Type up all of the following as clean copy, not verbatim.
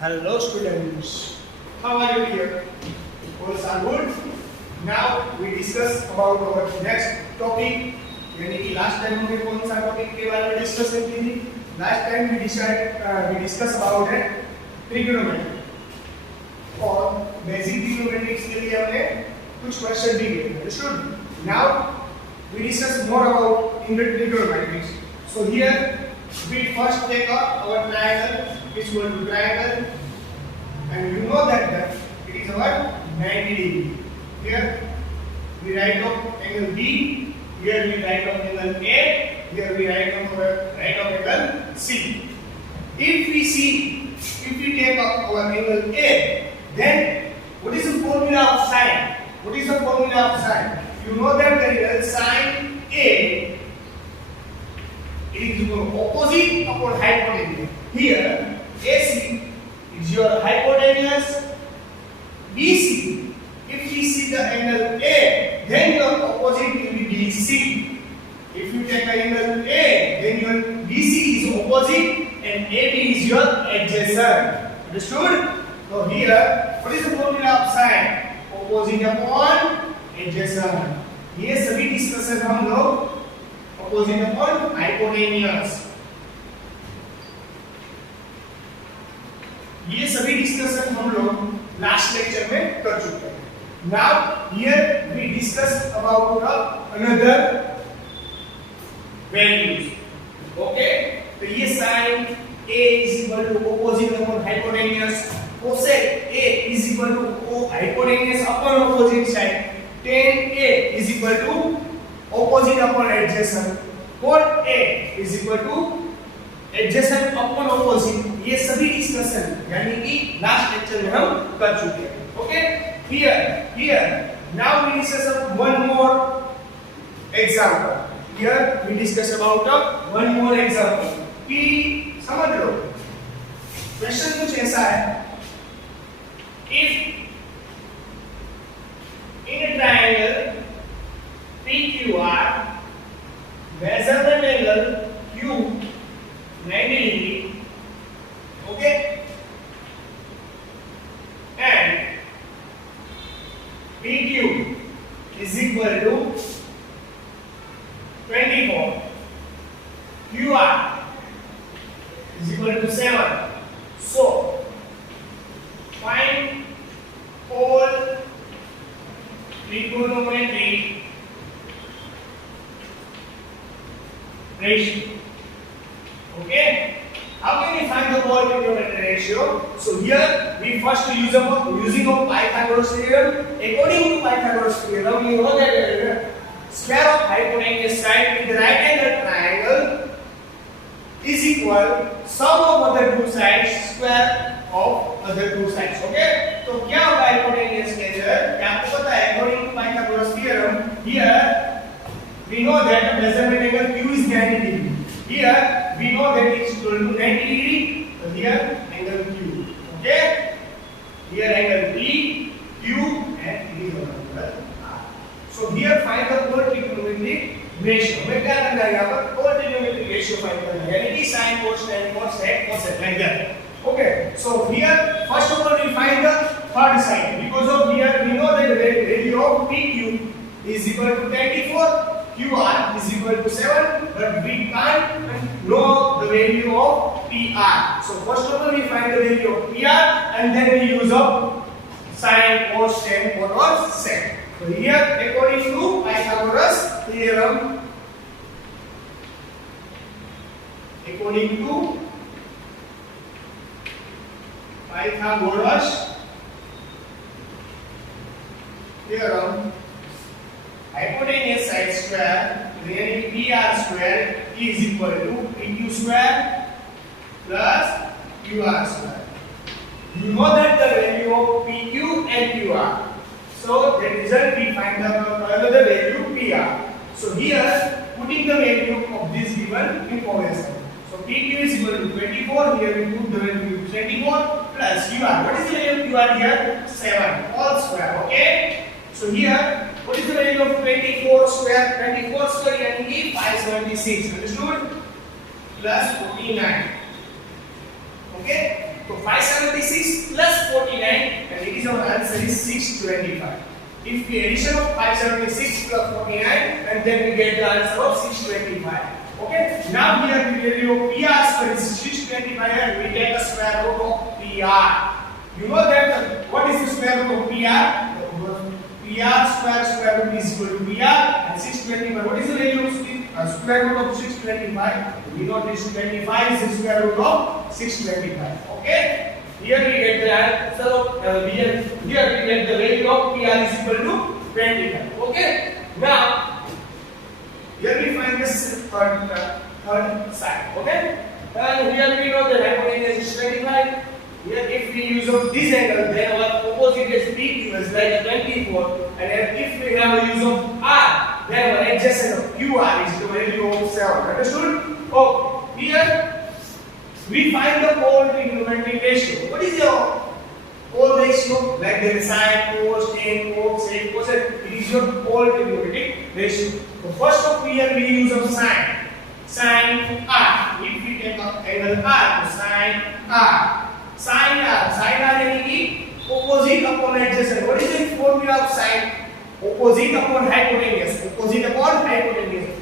Hello students, how are you here? All are good? Now we discuss about our next topic. यानी कि last time हमने कौन सा topic के बारे में डिस्कस की थी? Last time we discuss about trigonometry. और बेसिक trigonometry के लिए हमने कुछ क्वेश्चन भी किए. Understood? Now we discuss more about in the trigonometry. So here we first take up our triangle. Is equal to triangle, and you know that it is our 90 degree. Here we write of angle B, here we write of angle A, here we write of angle C. If we take up our angle A, then what is the formula of sine? What is the formula of sine? You know that very well. Sine A is equal to opposite upon hypotenuse. Here AC is your hypotenuse. BC, if we see the angle A, then your opposite will be BC. If you take the angle A, then your BC is opposite and AB is your adjacent. Understood? So here, what is the formula of sine? Opposite upon adjacent. ये सभी discussion हम लोग opposite upon hypotenuse. ये सभी discussion हम लोग last lecture में कर चुके हैं. Now here we discuss about another values. Okay, तो ये sin A is equal to opposite upon hypotenuse, cosec A is equal to hypotenuse upon opposite side, tan A is equal to opposite upon adjacent, cot A is equal to adjacent upon opposite. ये सभी discussion यानी कि last lecture में हम कर चुके हैं. Okay, here now we discuss one more example. Here we discuss about one more example. कि समझ लो क्वेश्चन कुछ ऐसा है. If in a triangle PQR measurement angle Q 90 degree, okay, and PQ is equal to 24, QR is equal to 7. So find all trigonometry ratio. Okay, how can we find the all trigonometry ratio? So here we first using of Pythagoras theorem. According to Pythagoras theorem, we know that square of hypotenuse side with the right angle triangle is equal sum of other two sides square of other two sides. Okay, तो क्या होगा hypotenuse के अंदर? क्या आपको पता है? According to Pythagoras theorem, here we know that the measurement angle Q is 90 degree. Here we know that it is equal to 90 degree. So here angle Q. Okay, here angle P, Q, and it is angle R. So here find the all trigonometric ratio. हमें क्या करना है यहाँ पर? all trigonometric ratio find करना है. यानी कि sin, cos, tan, cos, sec, cosec like that. Okay, so here first of all we find the third side. Because of here we know that the value of PQ is equal to 24. QR is equal to 7, but we can't know the value of PR. So first of all we find the value of PR and then we use of sin, cos, tan, or sec. So here according to Pythagoras theorem, hypotenuse side square यानी PR square is equal to PQ square plus QR square. You know that the value of PQ and QR. So the result we find the value PR. So here putting the value of this given information. So PQ is equal to 24. Here we put the value 24 plus QR. What is the value of QR here? 7 all square. Okay. So here what is the value of 24 square? 24 square यानी कि 576. Understood? Plus 49. Okay. तो 576 plus 49 and it is our answer is 625. If we addition of 576 plus 49 and then we get the answer of 625. Okay, now here we value of PR square is 625 and we take the square root of PR. You know that what is the square root of PR? PR square root is equal to PR and 625. What is the value of square root of 625? We know this 25 is the square root of 625. Okay, here we get the answer of here we get the value of PR is equal to 25. Okay, now here we find this third side. Okay, and here we know the hypotenuse is 25. Here if we use of this angle, then our opposite is PQ is like 24, and if we have a use of R, then our adjacent of QR is the value of 7. Understood? Okay, here we find the pole trigonometric ratio. What is your pole ratio? Like the sine, cos, tan, cos, sec, cosec. It is your pole trigonometric ratio. So first of here we use of sine. Sine R. If we take the angle R, so sine R. Sine R यानी कि opposite upon adjacent. What is the formula of sine? Opposite upon hypotenuse. Opposite upon hypotenuse.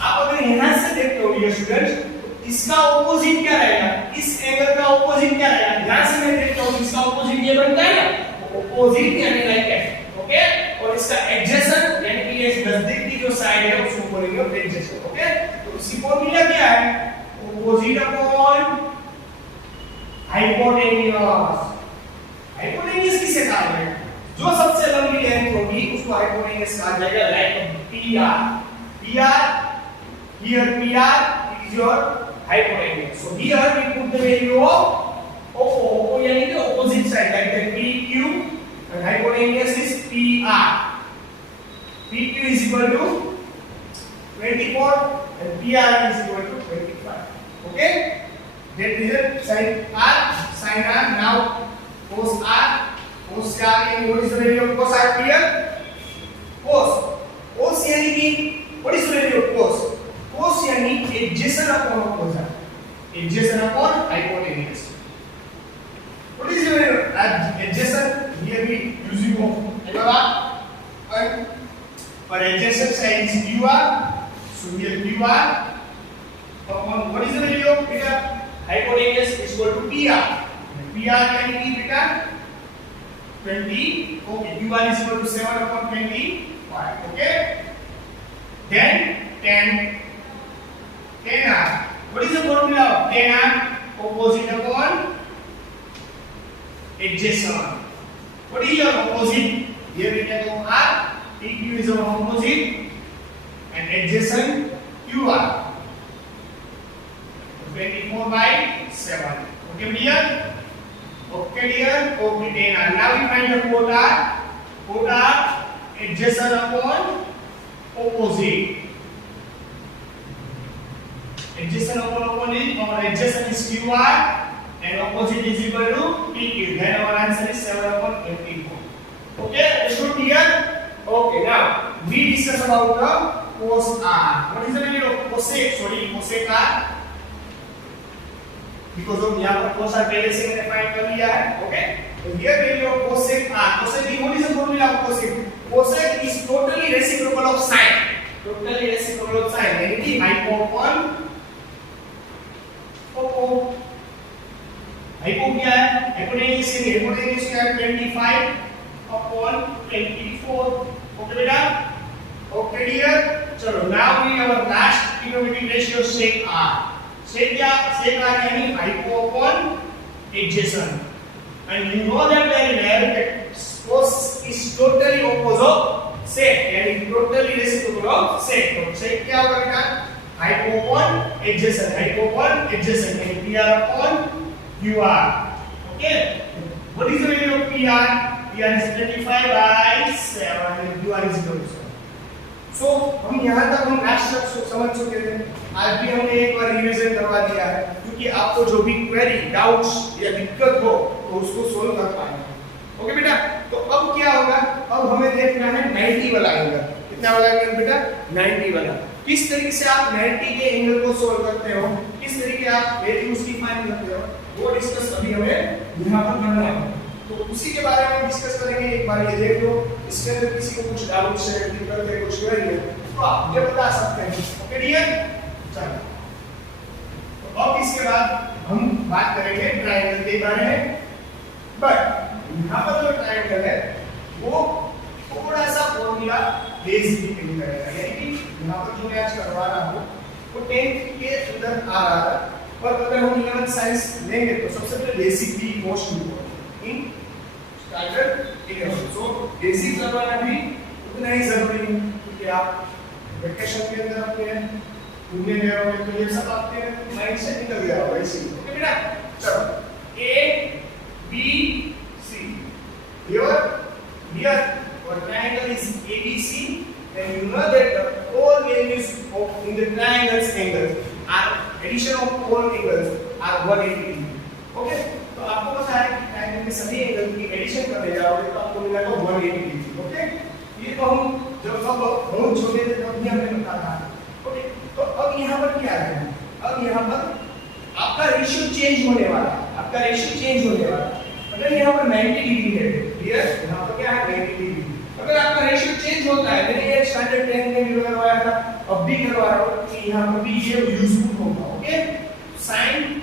आप अगर यहाँ से देखते हो ये students, इसका opposite क्या रहेगा? इस एंगल का opposite क्या रहेगा? ध्यान से मैं देखता हूँ इसका opposite ये बनता है ना? Opposite यानी like that. Okay? और इसका adjacent यानी कि ये नजदीक की जो साइड है उसको बोलेंगे adjacent. Okay? तो इसकी formula क्या है? Opposite upon hypotenuse. हाइपोटेन्यूस किसे कहा जाएगा? जो सबसे लंबी लेंथ होगी उसको हाइपोटेन्यूस कहा जाएगा. Like PR. Here PR is your hypotenuse. So here we put the value of oppo यानी कि opposite side like that PQ and hypotenuse is PR. PQ is equal to 24 and PR is equal to 25. Okay? That is sin R. Now cos R. Cos से आगे what is the value of cos R here? Cos यानी कि what is the value of cos? Cos यानी adjacent upon opposite. Adjacent upon hypotenuse. What is the value of adjacent? Here we using of QR and for adjacent side is QR. So here QR upon what is the value of beta? Hypotenuse is equal to PR. PR यानी कि बेटा 20. Okay, QR is equal to 7 upon 25. Okay. Then 10 R. What is the formula of 10 R? Opposite upon adjacent. What is your opposite? Here we can go R. PQ is our opposite and adjacent QR. 24/7. Okay, dear? Okay, dear? Okay, 10 R. Now we find the cot R. Cot R adjacent upon opposite. Adjacent upon opposite. Our adjacent is QR and opposite is equal to PQ. Then our answer is 7 upon 24. Okay, understood, dear? Okay, now we discuss about the cos R. What is the value of cosec? Sorry, cosec R. Because of यहाँ पर cos R पहले से मैंने find कर लिया है. Okay, so here value of cosec R. Cosec what is the formula of cosec? Cosec is totally reciprocal of sine. Totally reciprocal of sine. यानी कि hypo upon oppo. Hypo क्या है? Hypotenuse क्या है? 25 upon 24. Okay बेटा? Okay dear? चलो now we have our last trigonometric ratio sec R. Sec R यानी hypo upon adjacent. And you know that very well that cos is totally opposite of sec, यानी totally reciprocal of sec. तो sec क्या होगा बेटा? Hypo upon adjacent. Hypo upon adjacent यानी PR upon QR. Okay. What is the value of PR? PR is 25/7 and QR is 0. So हम यहाँ तक हम लास्ट तक समझ चुके थे. आज भी हमने एक बार रिवीजन करवा दिया है क्योंकि आपको जो भी क्वेरी, डाउट्स या दिक्कत हो तो उसको सोल्व कर पाएंगे. ओके बेटा? तो अब क्या होगा? अब हमें देखना है 90 वाला एंगल. कितना वाला एंगल बेटा? 90 वाला. किस तरीके से आप 90 के एंगल को सोल्व करते हो? किस तरीके आप वैल्यूज की फाइंड करते हो? वो डिस्कस अभी हमें यहाँ पर करना है। तो उसी के बारे में डिस्कस करेंगे। एक बार ये देख लो, इसके अंदर किसी को कुछ डाउट है, दिक्कत है, कुछ है तो आप ये बता सकते हैं। ओके डियर, चलो तो अब इसके बाद हम बात करेंगे ट्रायंगल के बारे में। बट यहाँ पर जो ट्रायंगल है वो थोड़ा सा फॉर्मूला बेस डिपेंड करेगा, यानी कि यहाँ पर जो मैं आज करवा रहा हूँ वो 10th के अंदर आ रहा है, पर अगर हम 11th साइंस लेंगे तो सबसे पहले बेसिक भी most important in standard 11। So basic करवाना भी उतना ही जरूरी है, क्योंकि आप वेकेशन के अंदर अपने घूमने गए हो तो ये सब आपके माइंड से निकल गया होगा इसीलिए। ओके बेटा, चलो A B C, here our triangle is ABC, then you know that the all values of in the triangle's angles are addition of all angles are 180 degree. Okay, तो आपको पता है कि ट्रायंगल के सभी एंगल की एडिशन करने जाओगे तो आपको मिलेगा 180 डिग्री। ओके, ये तो हम जब बहुत छोटे थे तब भी हमने पता था। ओके, तो अब यहाँ पर क्या है, अब यहाँ पर आपका रेशियो चेंज होने वाला है, आपका रेशियो चेंज होने वाला है। अगर यहाँ पर 90 डिग्री है, क्लियर, यहाँ पर क्या है 90 डिग्री। अगर आपका रेशियो चेंज होता है, मैंने ये स्टैंडर्ड 10 में भी करवाया था, अब भी करवा रहा हूँ कि यहाँ पर भी ये यूजफुल होगा। ओके, साइन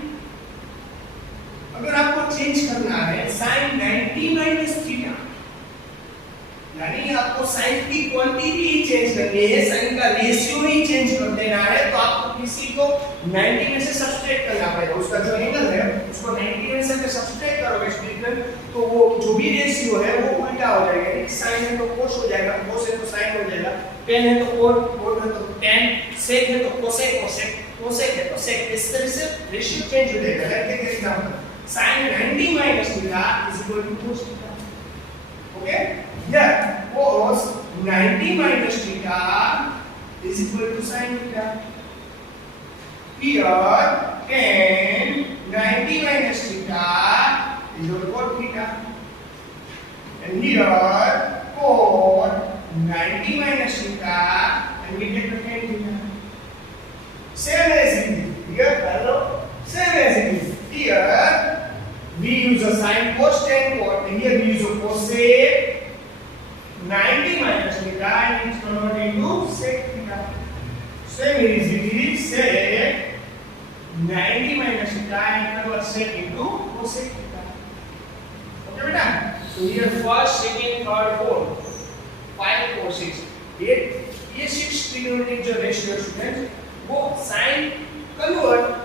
अगर आपको चेंज करना है साइन 90 माइनस थीटा, यानी आपको साइन की क्वांटिटी ही चेंज करनी है, साइन का रेशियो ही चेंज कर देना है, तो आपको किसी को 90 में से सब्सट्रैक्ट करना पड़ेगा। उसका जो एंगल है उसको 90 में से सब्सट्रैक्ट करोगे स्टूडेंट, तो वो जो भी रेशियो है वो उल्टा हो जाएगा। यानी साइन है तो कोस हो जाएगा, कोस है तो साइन हो जाएगा, tan है तो कोट, कोट है तो tan, sec है तो कोसेक, कोसेक, कोसेक है तो सेक। इस तरह से रेशियो चेंज हो जाएगा। Let take example, sin 90 minus theta is equal to cos theta. Okay, here cos 90 minus theta is equal to sin theta. Here tan 90 minus theta is equal to cot theta. And here cot 90 minus theta and we get the tan theta. Same as it is here, hello, same as it is here. We use a sin cos tan cot, and here we use a cosec 90 minus theta and it's converted into sec theta. Same is it is sec 90 minus theta and convert sec into cosec theta. Okay beta? So here first, second, third, fourth, 5, 4, 6, 8. ये 6 trigonometric जो ratio student वो sin convert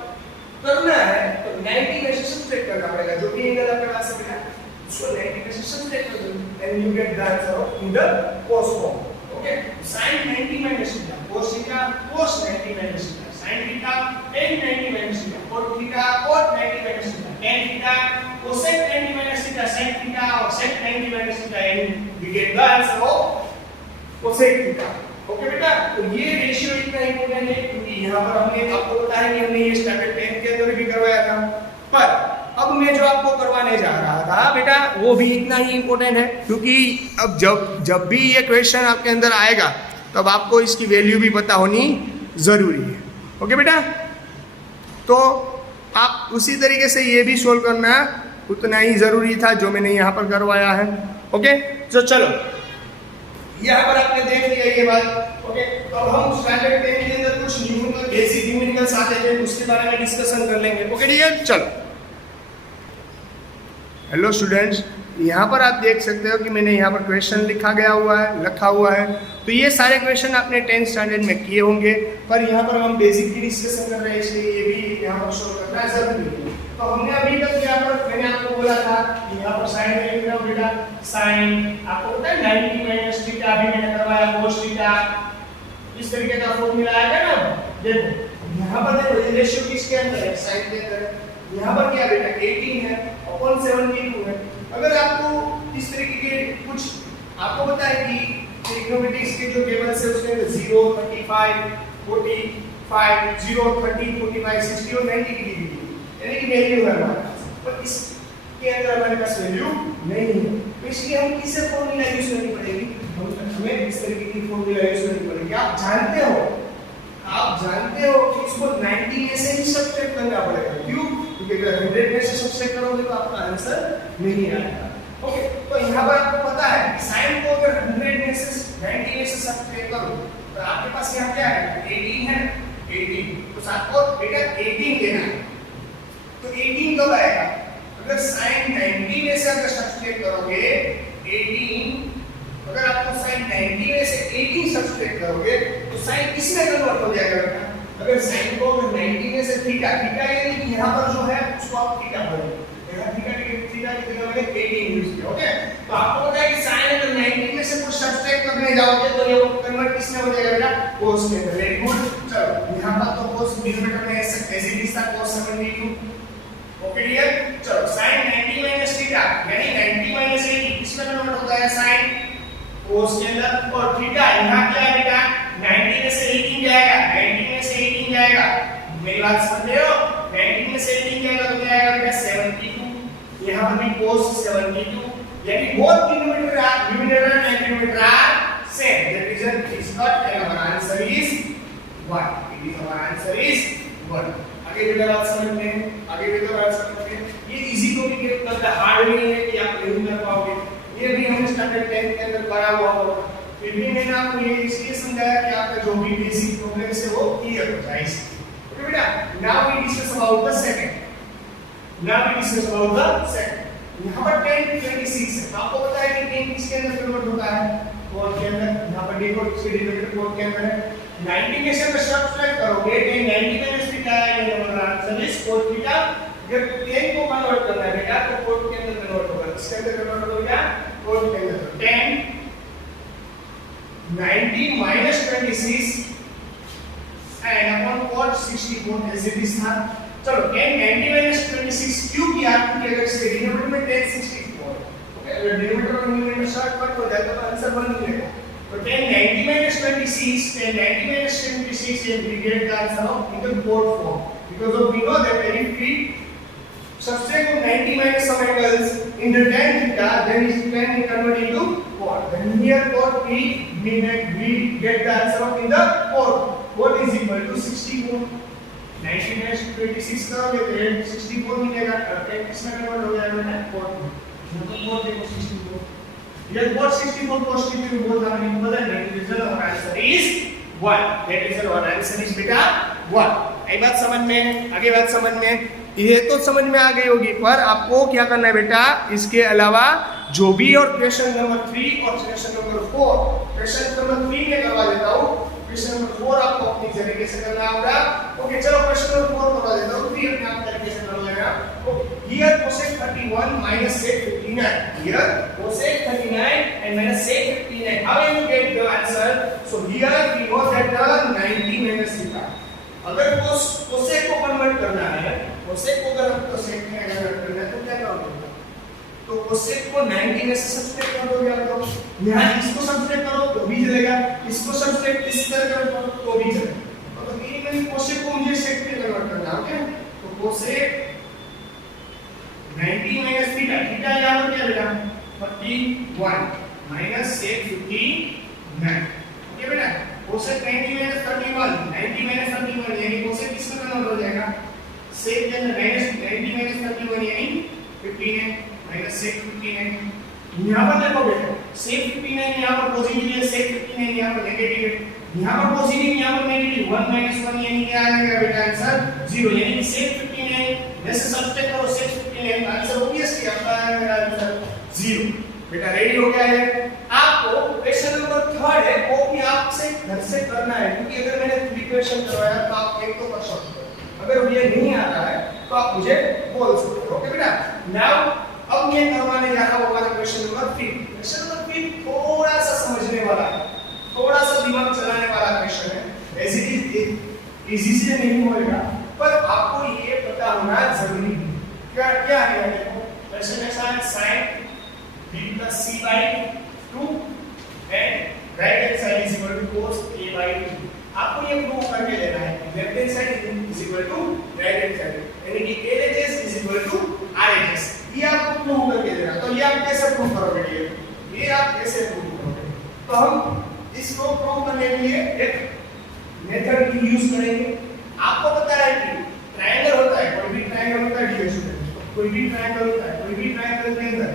करना है तो 90 में से subtract करना पड़ेगा। जो भी एंगल आपके पास है उसको 90 में से सब्ट्रैक्ट कर दो and you get the answer in the cos form. Okay, sin 90 minus theta, cos theta, cos 90 minus theta, sin theta, tan 90 minus theta, cot theta, cot 90 minus theta, tan theta, cosec 90 minus theta, sin theta और sec 90 minus theta and we get the answer of cosec theta। Okay बेटा, तो ये ratio इतना important है क्योंकि यहाँ पर हमने आपको बताया कि हमने ये स्टैंडर्ड 10 के अंदर भी करवाया था, पर अब मैं जो आपको करवाने जा रहा था बेटा वो भी इतना ही इंपॉर्टेंट है, क्योंकि अब जब भी ये क्वेश्चन आपके अंदर आएगा तब आपको इसकी वैल्यू भी पता होनी जरूरी है। ओके बेटा, तो आप उसी तरीके से ये भी सोल्व करना उतना ही जरूरी था जो मैंने यहाँ पर करवाया है। ओके, तो चलो यहाँ पर आपने देख लिया ये बात। ओके, तो अब हम स्टैंडर्ड 10 के अंदर कुछ न्यूमेरिकल बेसिक न्यूमेरिकल्स आते हैं उसके बारे में डिस्कशन कर लेंगे। ओके डियर, चलो। हेलो स्टूडेंट्स, यहाँ पर आप देख सकते हो कि मैंने यहाँ पर क्वेश्चन रखा हुआ है। तो ये सारे क्वेश्चन आपने 10th स्टैंडर्ड में किए होंगे, पर यहाँ पर हम बेसिक की डिस्कशन कर रहे हैं इसलिए ये भी यहाँ पर शो करना जरूरी है। तो हमने अभी तक यहाँ पर मैंने आपको बोला था कि यहाँ पर साइन में लिख रहा हूँ बेटा, साइन आपको पता है 90 माइनस थीटा अभी मैंने करवाया, cos थीटा, इस तरीके का फॉर्मूला आएगा ना। देखो यहाँ पर देखो ये रेशियो किसके अंदर है, साइन के अंदर है। यहाँ पर क्या बेटा 18 है अपॉन 72 है। अगर आपको इस तरीके के कुछ आपको पता है कि ट्रिग्नोमेट्रिक्स के जो टेबल्स है उसके अंदर 0, 35, 45, 0, 30, 45, 60 और 90 की डिग्री यानी कि वैल्यू है हमारे पास, पर इसके अंदर हमारे पास वैल्यू नहीं है। तो इसलिए हम किसे फॉर्मूला यूज करनी पड़ेगी, हमें इस तरीके की फॉर्मूला यूज करनी पड़ेगी। आप जानते हो कि इसको 90 में से ही सब्ट्रैक्ट करना पड़ेगा। क्यों? क्योंकि अगर 100 में से सब्सट्रैक्ट करोगे तो आपका आंसर नहीं आएगा। ओके, तो यहाँ पर आपको पता है कि साइन को अगर 100 में से 90 में से सब्सट्रैक्ट करो तो आपके पास यहाँ क्या है 18 है 18, तो आपको बेटा 18 लेना है। तो 18 कब आएगा? अगर साइन 90 में से अगर सब्सट्रैक्ट करोगे 18, अगर आपको साइन 90 में से 18 सब्सट्रैक्ट करोगे तो साइन किसमें कन्वर्ट हो जाएगा बेटा? अगर साइन को 90 में से थीटा, थीटा यानी कि यहाँ पर जो है उसको आप थीटा बोलोगे, यहाँ थीटा की जगह मैंने 18 यूज किया। ओके, तो आपको पता है कि साइन अगर 90 में से कुछ सब्सट्रैक्ट करने जाओगे तो ये कन्वर्ट किसमें हो जाएगा बेटा? cos में। Very good. चलो यहाँ पर तो cos डिनोमिनेटर में ऐसे ही था cos 72। ओके डियर, चलो sin 90 माइनस थीटा यानी 90 माइनस 80 किसमें कन्वर्ट होता है? sin cos के अंदर। और थीटा यहाँ क्या है बेटा? 90 में से 18 जाएगा, 90 में से 18 जाएगा, मेरी बात समझ रहे हो? 90 में से 18 जाएगा तो क्या आएगा बेटा? 72। यहाँ पर भी cos 72 यानी both denominator and denominator are same. The reason is not, and our answer is 1. It is our answer is 1. आगे बेटा बात समझ में, आगे बेटा बात समझ में। ये इजी टॉपिक है, मतलब हार्ड नहीं है कि आप नहीं कर पाओगे। ये भी हमने स्टैंडर्ड 10 के अंदर पढ़ा हुआ होगा। फिर भी मैंने आपको ये इसलिए समझाया कि आपका जो भी बेसिक प्रॉब्लम है वो क्लियर हो जाए। ओके बेटा, now we discuss about the second. यहाँ पर 10 26 है। आपको पता है कि 10 किसके अंदर कन्वर्ट होता है? 4 के अंदर। यहाँ पर देखो इसके डिनोमिनेटर 4 के अंदर है। 90 में से अगर सब्ट्रैक्ट करोगे 10 90 माइनस थीटा आएगा, हमारा आंसर इज 4 थीटा। अगर 10 को कन्वर्ट करना है बेटा तो 4 के अंदर कन्वर्ट होगा। इसके अंदर कन्वर्ट होगा 4 के अंदर। 10 90 minus 26 and upon cot 64 as it is था। चलो 10 90 minus 26 क्यों किया? क्योंकि अगर इसके डिनोमिनेटर में 10 64, ओके, अगर डिनोमिनेटर और न्यूमरेटर शॉर्ट कट हो जाए तो आंसर 1 मिलेगा। तो 10 90 minus 26, 10 90 minus 26 and we get the answer of even 4 form, because of we know that if we subtract 90 minus some angles in the tan theta, then is 10 convert into 4. Then here for we get the answer of in the 4. 4 is equal to 64. 90 minus 26 करोगे तो 64 मिलेगा। 10 किसमें convert हो जाएगा ना? 4 में। तो 4 देखो 64। ये 464 पॉजिटिव में बोल रहा हूं, बदल नहीं। रिजल्ट और answer is 1। That is our answer is बेटा 1। आई बात समझ में? आगे बात समझ में? ये तो समझ में आ गई होगी, पर आपको क्या करना है बेटा? इसके अलावा जो भी और क्वेश्चन नंबर 3 और क्वेश्चन नंबर 4, क्वेश्चन नंबर 3 में करवा देता हूं, क्वेश्चन नंबर 4 आपको अपनी तरीके से करना होगा। ओके, चलो क्वेश्चन नंबर 4 करवा देता हूं, 3 अपने आप तरीके से कर लेना। Okay, here cosec 31 minus sec 59, here cosec 39 and minus sec 59, how will you get the answer? So here we know that the 90 minus theta, अगर cosec को कन्वर्ट करना है, cosec को अगर cosec में कन्वर्ट करना है तो क्या करोगे? तो cosec को 90 में से सब्ट्रैक्ट कर दोगे आप लोग। यहाँ इसको सब्ट्रैक्ट करो तो भी चलेगा, इसको सब्ट्रैक्ट इस तरह करो तो भी चलेगा। तो ये मैंने cosec को मुझे sec में कन्वर्ट करना है। ओके, तो cosec 90 minus theta, theta यहाँ पर क्या बेटा? 31 minus sec 59। ओके बेटा, cosec 90 minus 31, 90 minus 31 यानी cosec किसमें कन्वर्ट हो जाएगा? sec के अंदर minus 90 minus 31 यानी 15 है, minus sec 15 है। यहाँ पर देखो बेटा, sec 15 यहाँ पर पॉजिटिव है, sec 15 यहाँ पर नेगेटिव है। यहाँ पर पॉजिटिव, यहाँ पर नेगेटिव, 1 minus 1 यानी क्या आएगा बेटा? आंसर 0, यानी कि sec 15 वैसे सब्ट्रैक्ट करो sec 15 आंसर ऑब्वियसली आपका आएगा आंसर 0। बेटा रेडी हो गया है? आपको क्वेश्चन नंबर 3 है वो भी आपसे घर से करना है, क्योंकि अगर मैंने 3 क्वेश्चन करवाया तो आप एक तो कर सकते हो। अगर ये नहीं आता है तो आप मुझे बोल सकते हो। ओके बेटा, नाउ अब मैं करवाने जा रहा हूं हमारा क्वेश्चन नंबर 3। क्वेश्चन नंबर 3 थोड़ा सा समझने वाला है, थोड़ा सा दिमाग चलाने वाला क्वेश्चन है। ऐसे ही इजी से नहीं होगा, पर आपको ये पता होना जरूरी है। क्या क्या है? देखो क्वेश्चन ऐसा है, sin b plus c by 2 and right hand side is equal to cos a by 2। आपको ये प्रूव करके लेना है, left hand side is equal to right hand side, यानी कि LHS is equal to RHS। ये आपको प्रूव करके देना। तो ये आप कैसे प्रूव करोगे? ये आप कैसे प्रूव करोगे? तो हम इसको प्रूव करने के लिए एक मेथड की यूज करेंगे। आपको पता है कि ट्रायंगल होता है, कोई भी ट्रायंगल होता है, कोई भी ट्रायंगल होता है, कोई भी ट्रायंगल के अंदर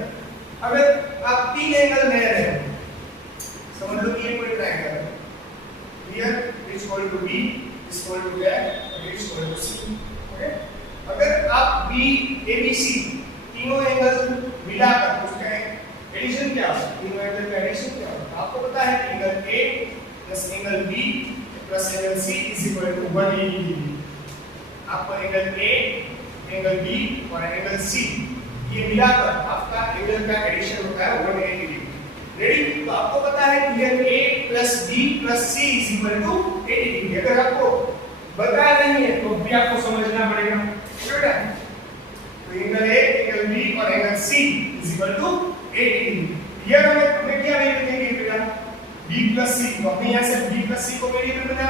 अगर आप 3 एंगल ले रहे हो, समझ लो कि ये कोई ट्रायंगल है, here is equal to B is equal to that और is equal to C, okay. अगर आप बी ए बी सी तीनों एंगल मिलाकर उसका एडिशन क्या होगा, तीनों एंगल का एडिशन क्या होगा, आपको पता है angle A plus angle B plus angle C is equal to 180 degree. आपको एंगल ए, एंगल बी और एंगल सी ये मिलाकर आपका एंगल का एडिशन होता है 180 डिग्री। रेडी? तो आपको पता है कि ये a plus b plus c is equal to 80 degree. अगर आपको बताया नहीं है तो भी आपको समझना पड़ेगा, बेटा। तो एंगल a, एंगल b और angle c is equal to 80 degree. ये हमें क्या वैल्यू देंगे बेटा? b plus c। तो हमने यहां से b प्लस c को वेरिएबल बना,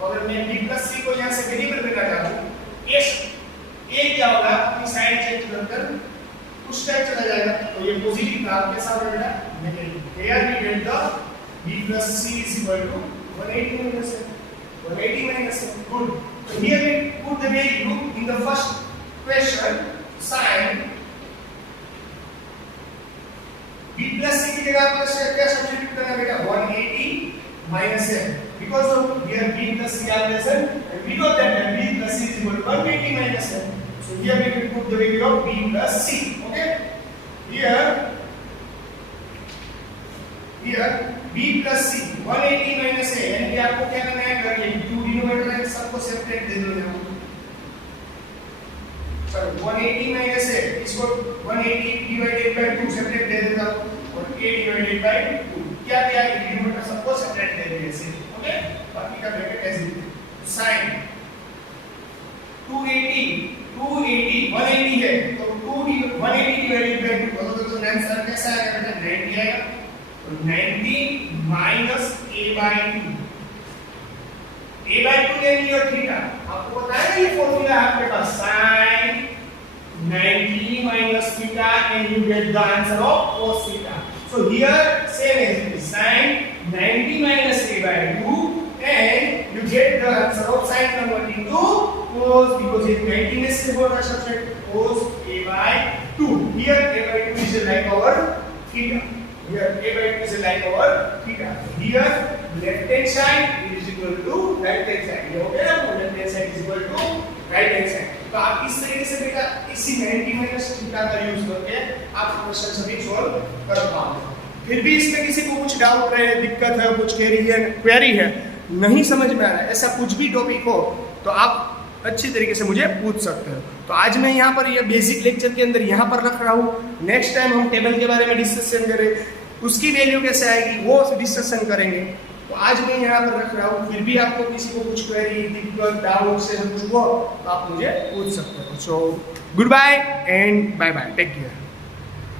और अगर मैं b प्लस c को यहां से वेरिएबल बना चाहूं, a क्या होगा, अपनी साइड चेंज करकर उस साइड चला जाएगा, तो ये पॉजिटिव था, आपके साथ बेटा negative. Here we get the b plus c is equal to 180 minus 7. 180 minus 7. Good. So here we put the value in the first question. Sin b plus c की जगह पर क्या सब्स्टिट्यूट करना बेटा? 180 minus 7. Because of here b plus c are present, and we know that b plus c is equal to 180 minus 7. So here we will put the value of b plus c. Okay. Here b plus c 180 minus a, यानी कि आपको क्या करना है? अगर ये 2 denominator है सबको सेपरेट दे दो यहाँ। सर 180 minus a इसको 180 डिवाइडेड बाय 2 सेपरेट दे देता हूँ, और a डिवाइडेड बाय 2 क्या क्या है? डिनोमिनेटर सबको सेपरेट दे दिए ऐसे, ओके। बाकी का ब्रैकेट ऐसे दे। sin 280 180 है, तो 180 डिवाइडेड बाय 2 तो आंसर कैसा आएगा बेटा? 90 आएगा। तो 90 minus a by 2, a by 2 यानी योर थीटा। आपको पता है ना ये फॉर्मूला है आपके पास, sin 90 minus theta and you get the answer of cos theta. So here same as it is, sin 90 minus a by 2 and you get the answer of sin converting to cos, because it 90 में से होगा subtract cos a by 2. Here a by 2 is like our theta. Here a by 2 is like our theta. Here left hand side is equal to right hand side. ये हो गया ना? left hand side is equal to right hand side. तो आप इस तरीके से बेटा इसी 90 माइनस थीटा का यूज करके आप क्वेश्चन सभी सॉल्व कर पाओगे। फिर भी इसमें किसी को कुछ डाउट है, दिक्कत है, कुछ क्वेरी है, नहीं समझ में आ रहा है, ऐसा कुछ भी टॉपिक हो तो आप अच्छी तरीके से मुझे पूछ सकते हो। तो आज मैं यहाँ पर ये बेसिक लेक्चर के अंदर यहाँ पर रख रहा हूँ। नेक्स्ट टाइम हम टेबल के बारे में डिस्कशन करें, उसकी वैल्यू कैसे आएगी वो डिस्कशन करेंगे। तो आज मैं यहाँ पर रख रहा हूँ, फिर भी आपको किसी को कुछ क्वेरी, दिक्कत, डाउट से कुछ हो तो आप मुझे पूछ सकते हो। So goodbye and bye bye, take care.